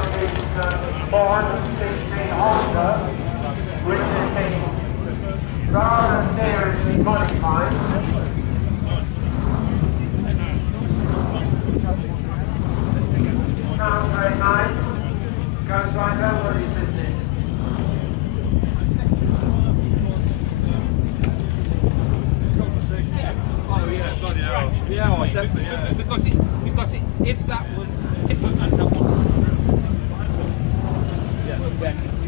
one is Ford 16 Honda, which is a rather seriously modified. Sounds very nice. Goes right over his business. Oh yeah, bloody hell. Yeah, oh, definitely, yeah. Because if that was, if I had that one, yeah.